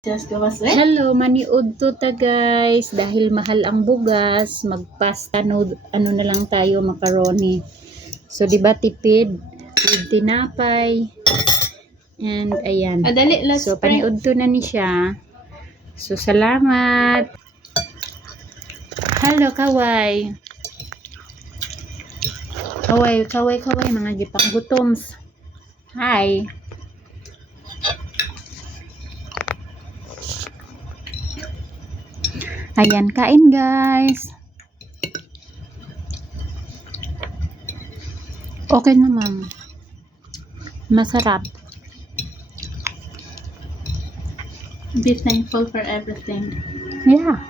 Just gawas eh. Hello, maniud to ta guys. Dahil mahal ang bugas, magpasta ano na lang tayo, macaroni. So, di ba tipid? With tinapay. And ayan. Dali, let's So, pray. paniud to na ni siya. So, salamat. Hello, kaway. Kaway, mga gipang gutoms. Hi. Ayan, kain guys. Okay naman. Masarap. Be thankful for everything. Yeah.